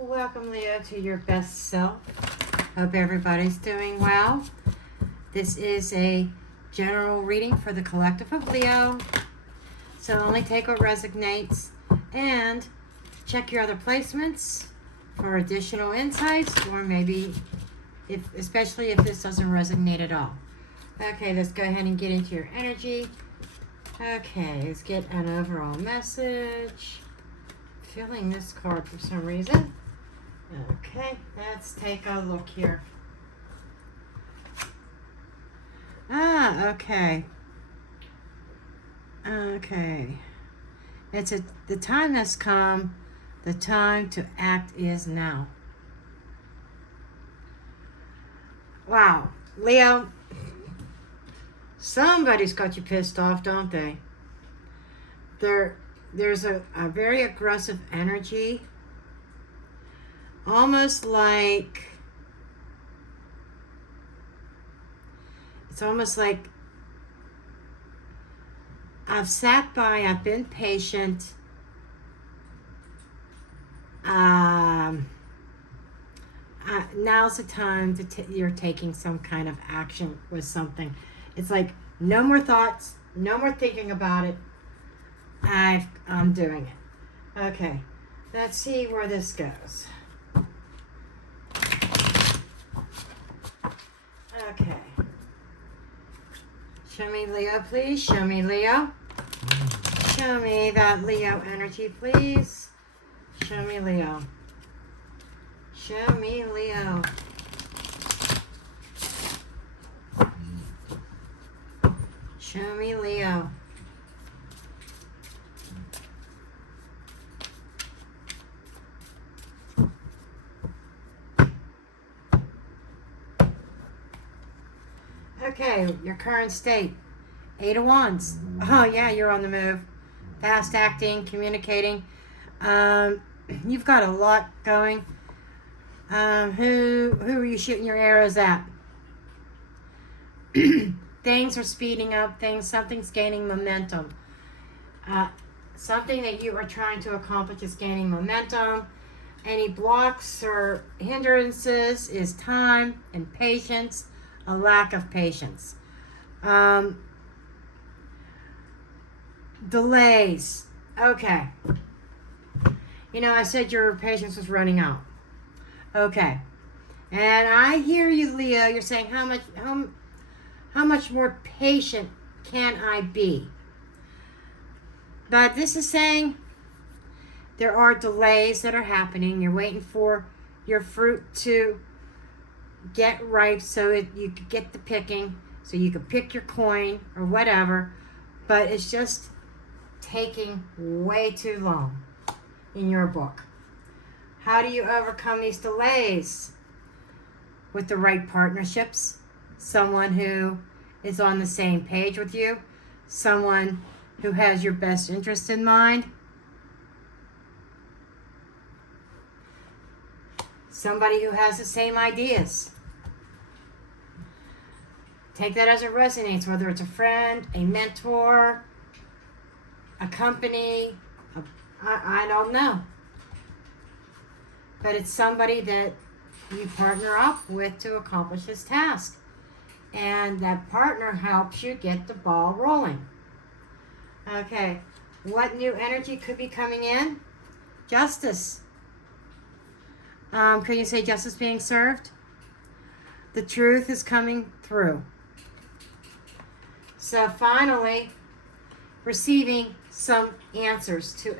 Welcome, Leo, to your best self. Hope everybody's doing well. This is a general reading for the collective of Leo. So only take what resonates and check your other placements for additional insights, or maybe especially if this doesn't resonate at all. Okay, let's go ahead and get into your energy. Okay, let's get an overall message. Feeling this card for some reason. Okay, let's take a look here. Okay. It's the time has come. The time to act is now. Wow, Leo, somebody's got you pissed off, don't they? There's a very aggressive energy. Almost like, it's almost like I've sat by, I've been patient. Now's the time you're taking some kind of action with something. It's like, no more thoughts, no more thinking about it. I'm doing it. Okay, let's see where this goes. Okay. Show me Leo, please. Show me Leo. Show me that Leo energy, please. Show me Leo. Show me Leo. Show me Leo. Okay, your current state. 8 of Wands. Oh yeah, you're on the move. Fast acting, communicating. You've got a lot going. Who are you shooting your arrows at? Things are speeding up. Something's gaining momentum. Something that you are trying to accomplish is gaining momentum. Any blocks or hindrances is time and patience. A lack of patience. Delays. Okay. You know, I said your patience was running out. Okay. And I hear you, Leo. You're saying, how much more patient can I be? But this is saying there are delays that are happening. You're waiting for your fruit to get ripe so you could get the picking, so you could pick your coin or whatever, but it's just taking way too long in your book. How do you overcome these delays? With the right partnerships, someone who is on the same page with you, someone who has your best interest in mind, somebody who has the same ideas. Take that as it resonates, whether it's a friend, a mentor, a company, I don't know. But it's somebody that you partner up with to accomplish this task. And that partner helps you get the ball rolling. Okay, what new energy could be coming in? Justice. Can you say justice being served? The truth is coming through. So finally, receiving some answers to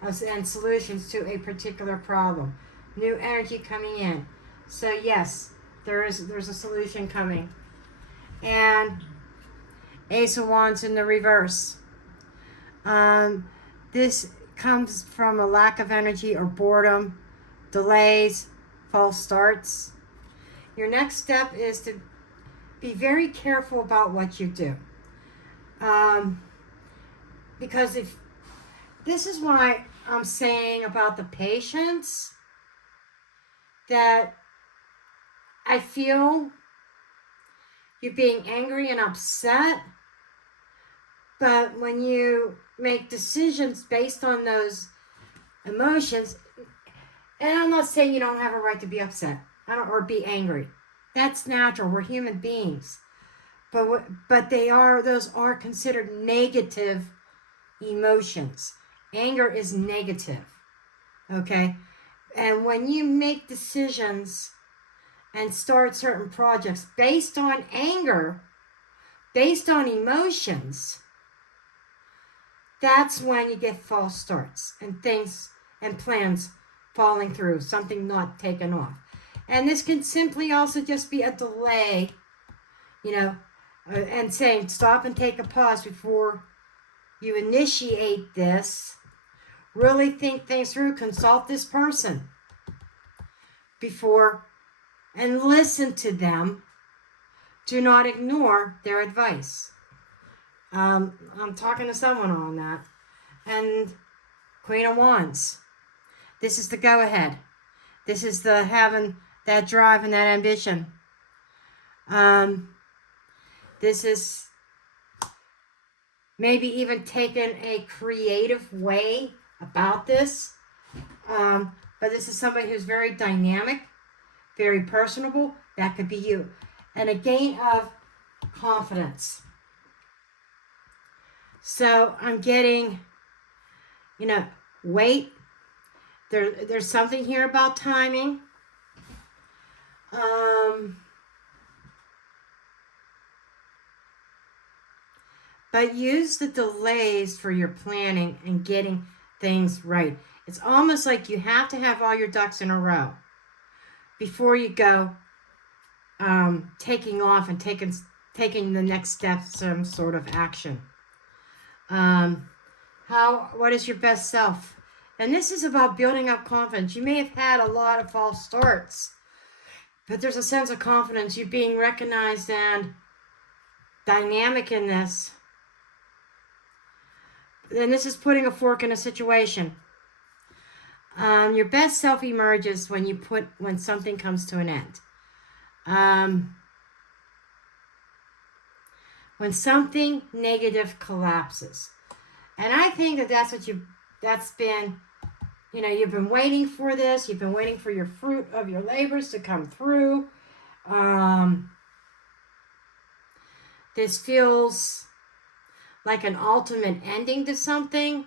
and solutions to a particular problem. New energy coming in. So yes, there's a solution coming. And Ace of Wands in the reverse. This comes from a lack of energy or boredom, delays, false starts. Your next step is to be very careful about what you do. Because if this is why I'm saying about the patience, that I feel you being angry and upset, but when you make decisions based on those emotions, And I'm not saying you don't have a right to be upset or be angry. That's natural. We're human beings. But those are considered negative emotions. Anger is negative. Okay? And when you make decisions and start certain projects based on anger, based on emotions, that's when you get false starts and things and plans falling through, something not taken off. And this can simply also just be a delay, and saying stop and take a pause before you initiate this. Really think things through, consult this person before, and listen to them. Do not ignore their advice. I'm talking to someone on that. And Queen of Wands. This is the go-ahead. This is the having that drive and that ambition. This is maybe even taking a creative way about this. But this is somebody who's very dynamic, very personable. That could be you. And a gain of confidence. So I'm getting, wait. There's something here about timing. But use the delays for your planning and getting things right. It's almost like you have to have all your ducks in a row before you go taking off and taking the next step, some sort of action. What is your best self? And this is about building up confidence. You may have had a lot of false starts, but there's a sense of confidence. You're being recognized and dynamic in this. And this is putting a fork in a situation. Your best self emerges when something comes to an end. When something negative collapses. And I think that's been, you've been waiting for this. You've been waiting for your fruit of your labors to come through. This feels like an ultimate ending to something.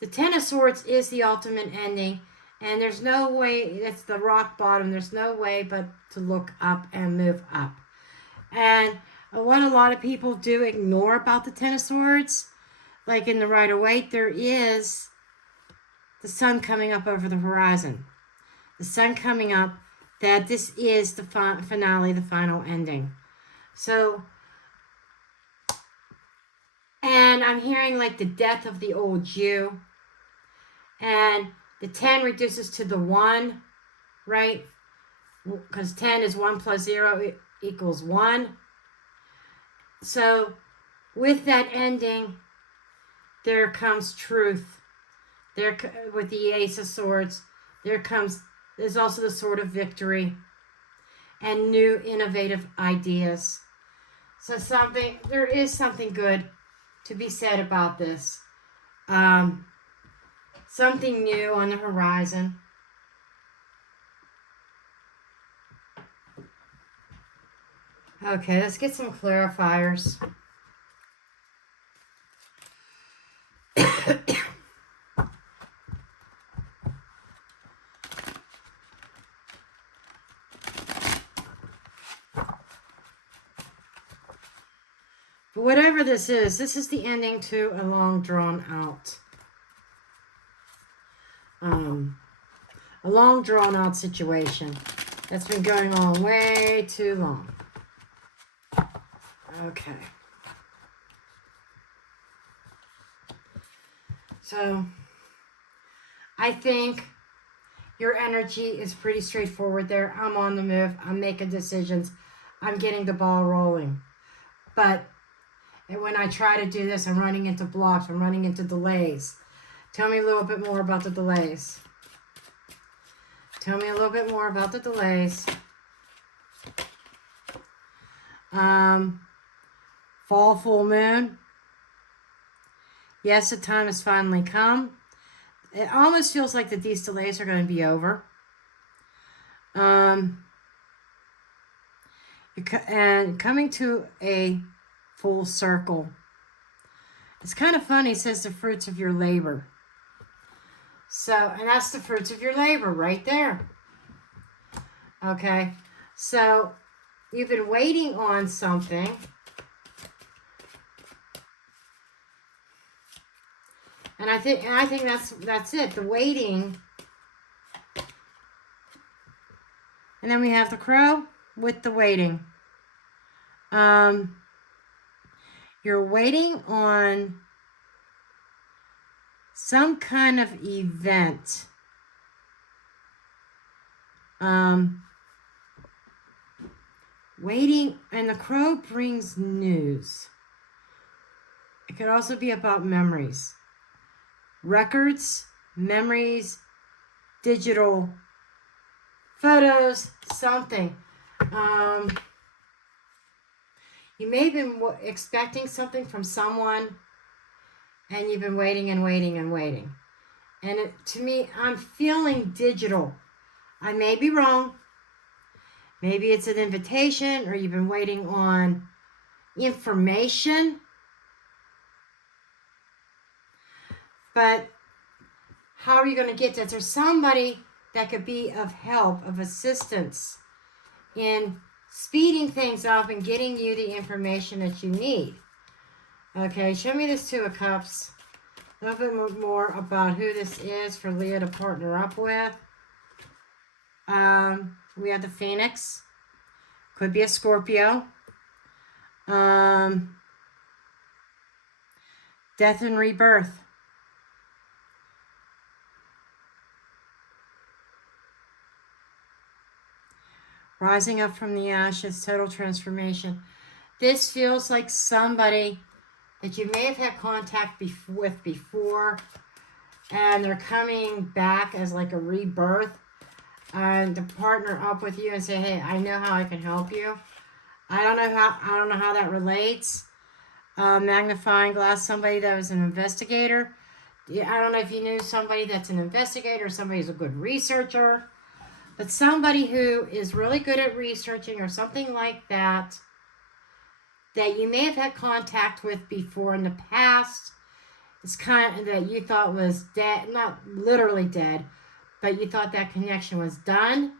The Ten of Swords is the ultimate ending. And there's no way, it's the rock bottom. There's no way but to look up and move up. And what a lot of people do ignore about the Ten of Swords, like in the Rider-Waite, there is the sun coming up over the horizon. The sun coming up, that this is the finale, the final ending. So, and I'm hearing like the death of the old you. And the 10 reduces to the 1, right? Because 10 is 1 plus 0 equals 1. So, with that ending, there comes truth. There, with the Ace of Swords, there's also the Sword of Victory and new innovative ideas. So there is something good to be said about this. Something new on the horizon. Okay, let's get some clarifiers. But whatever this is the ending to a long drawn out. A long drawn out situation that's been going on way too long. Okay. So, I think your energy is pretty straightforward there. I'm on the move. I'm making decisions. I'm getting the ball rolling. But when I try to do this, I'm running into blocks. I'm running into delays. Tell me a little bit more about the delays. Tell me a little bit more about the delays. Fall, full moon. Yes, the time has finally come. it almost feels like that these delays are going to be over. And coming to a full circle. It's kind of funny. It says the fruits of your labor. So, and that's the fruits of your labor right there. Okay. So, you've been waiting on something. And I think that's it. The waiting. And then we have the crow with the waiting. You're waiting on some kind of event. Waiting, and the crow brings news. It could also be about memories. Records, memories, digital photos, something. You may have been expecting something from someone, and you've been waiting and waiting and waiting. And to me, I'm feeling digital. I may be wrong. Maybe it's an invitation, or you've been waiting on information. But how are you going to get that? There's somebody that could be of help, of assistance in speeding things up and getting you the information that you need. Okay, show me this Two of Cups. A little bit more about who this is for Leo to partner up with. We have the Phoenix. Could be a Scorpio. Death and rebirth. Rising up from the ashes, total transformation. This feels like somebody that you may have had contact with before, and they're coming back as like a rebirth, and to partner up with you and say, hey, I know how I can help you. I don't know how that relates. Magnifying glass, somebody that was an investigator. I don't know if you knew somebody that's an investigator, somebody who's a good researcher. But somebody who is really good at researching or something like that, that you may have had contact with before in the past, it's kind of that you thought was dead, not literally dead, but you thought that connection was done,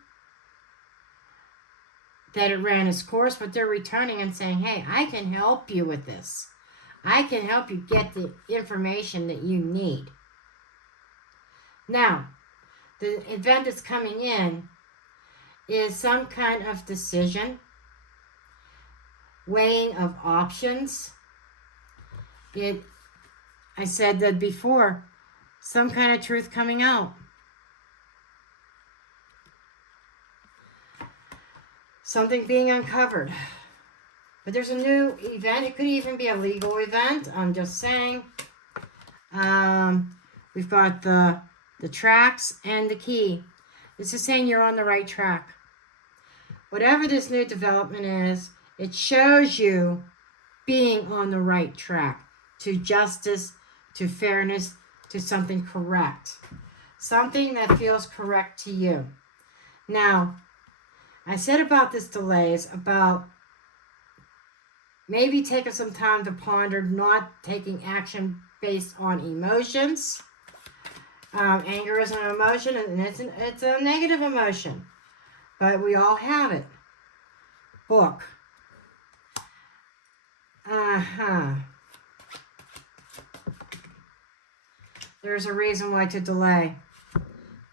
that it ran its course, but they're returning and saying, hey, I can help you with this. I can help you get the information that you need. Now, the event that's coming in is some kind of decision, weighing of options. I said that before, some kind of truth coming out. Something being uncovered. But there's a new event. It could even be a legal event. I'm just saying. We've got the tracks and the key. This is saying you're on the right track. Whatever this new development is, it shows you being on the right track to justice, to fairness, to something correct. Something that feels correct to you. Now, I said about this delays, about maybe taking some time to ponder, not taking action based on emotions. Anger is an emotion, and it's a negative emotion. But we all have it. Book. There's a reason why to delay.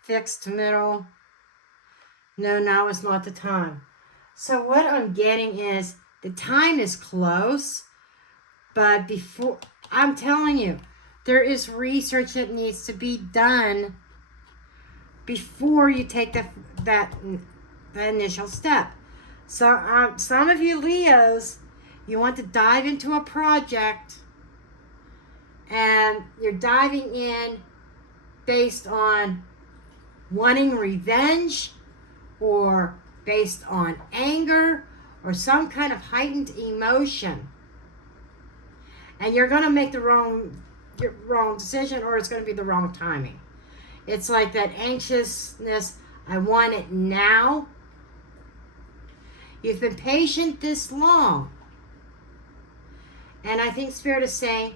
Fixed, middle. No, now is not the time. So what I'm getting is the time is close, but before, I'm telling you, there is research that needs to be done before you take the initial step. So some of you Leos, you want to dive into a project, and you're diving in based on wanting revenge, or based on anger, or some kind of heightened emotion. And you're going to make the wrong decision, or it's going to be the wrong timing. It's like that anxiousness, I want it now. You've been patient this long. And I think Spirit is saying,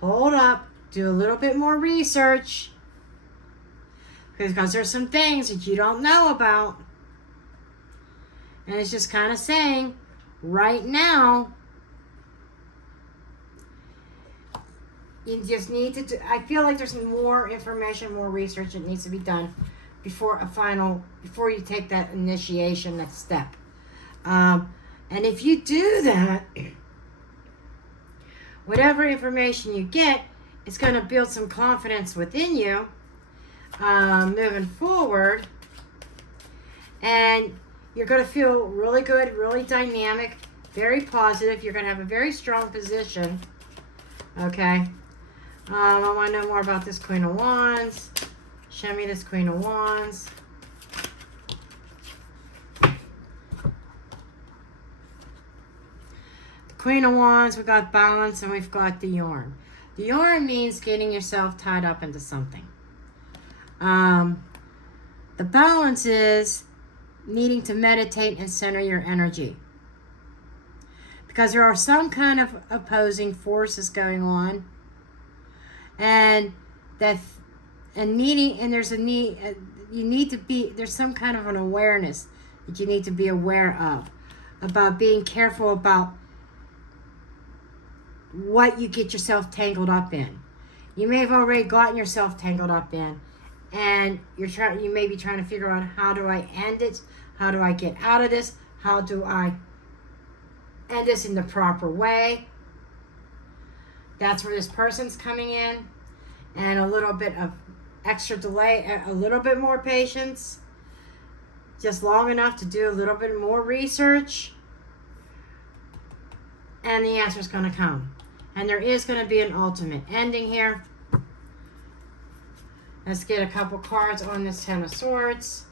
hold up, do a little bit more research. Because there's some things that you don't know about. And it's just kind of saying, right now, you just need to I feel like there's more information, more research that needs to be done before you take that initiation, next step. And if you do that, whatever information you get, it's going to build some confidence within you, moving forward. And you're going to feel really good, really dynamic, very positive. You're going to have a very strong position. Okay. I want to know more about this Queen of Wands. Show me this Queen of Wands. The Queen of Wands, we've got balance and we've got the yarn. The yarn means getting yourself tied up into something. The balance is needing to meditate and center your energy. Because there are some kind of opposing forces going on. And there's a need, there's some kind of an awareness that you need to be aware of, about being careful about what you get yourself tangled up in. You may have already gotten yourself tangled up in, and you may be trying to figure out, how do I end it? How do I get out of this? How do I end this in the proper way? That's where this person's coming in. And a little bit of extra delay, a little bit more patience. Just long enough to do a little bit more research. And the answer's going to come. And there is going to be an ultimate ending here. Let's get a couple cards on this Ten of Swords.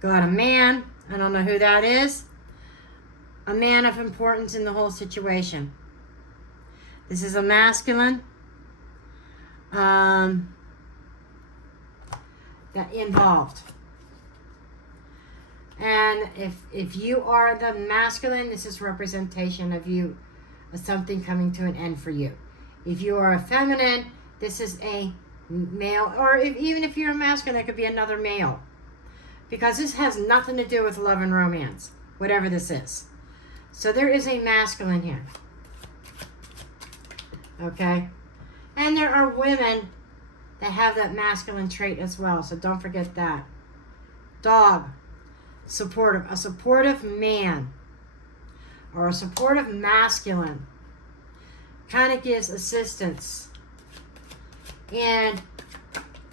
Got a man. I don't know who that is. A man of importance in the whole situation. This is a masculine. That involved. And if you are the masculine, this is representation of you, of something coming to an end for you. If you are a feminine, this is a male, or even if you're a masculine, it could be another male. Because this has nothing to do with love and romance, whatever this is. So there is a masculine here. Okay? And there are women that have that masculine trait as well, so don't forget that. Dog. Supportive. A supportive man. Or a supportive masculine. Kind of gives assistance in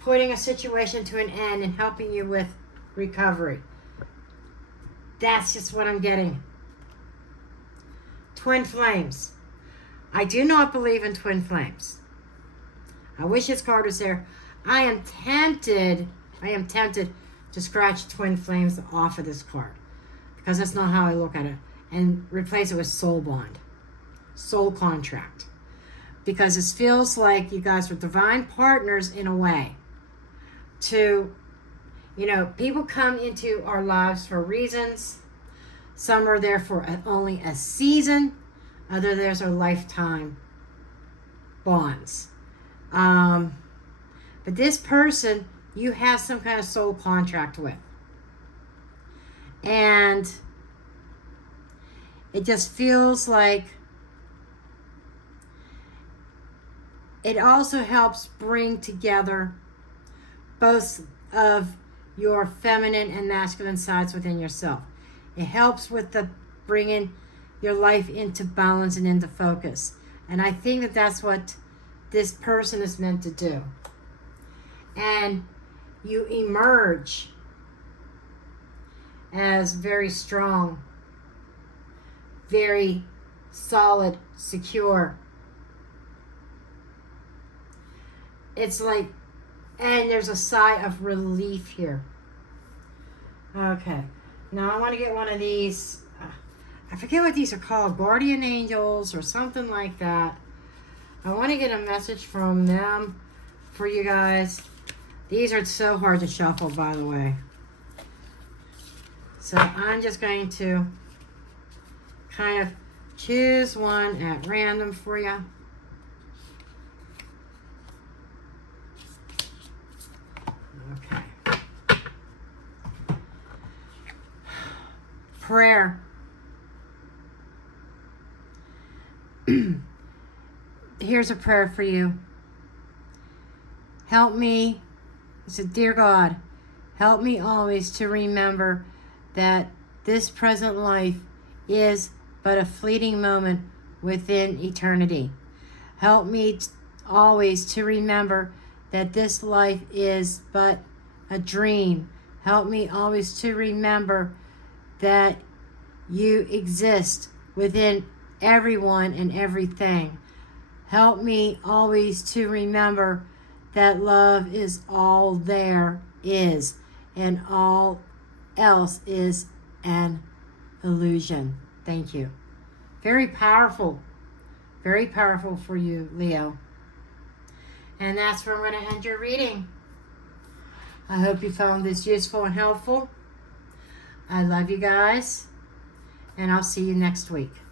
putting a situation to an end and helping you with recovery. That's just what I'm getting. Twin flames. I do not believe in twin flames. I wish this card was there. I am tempted to scratch twin flames off of this card, because that's not how I look at it, and replace it with soul bond, soul contract, because it feels like you guys are divine partners in a way. People come into our lives for reasons. Some are there for only a season. Others are lifetime bonds. But this person, you have some kind of soul contract with. And it just feels like it also helps bring together both of your feminine and masculine sides within yourself. It helps with the bringing your life into balance and into focus. And I think that that's what this person is meant to do. And you emerge as very strong, very solid, secure. It's like, and there's a sigh of relief here. Okay. Now I want to get one of these. I forget what these are called, guardian angels or something like that. I want to get a message from them for you guys. These are so hard to shuffle, by the way. So I'm just going to kind of choose one at random for you. Okay. Prayer. Here's a prayer for you. Help me. It said, Dear God, help me always to remember that this present life is but a fleeting moment within eternity. Help me always to remember that this life is but a dream. Help me always to remember that you exist within everyone and everything. Help me always to remember that love is all there is, and all else is an illusion. Thank you. Very powerful for you, Leo. And that's where I'm going to end your reading. I hope you found this useful and helpful. I love you guys, and I'll see you next week.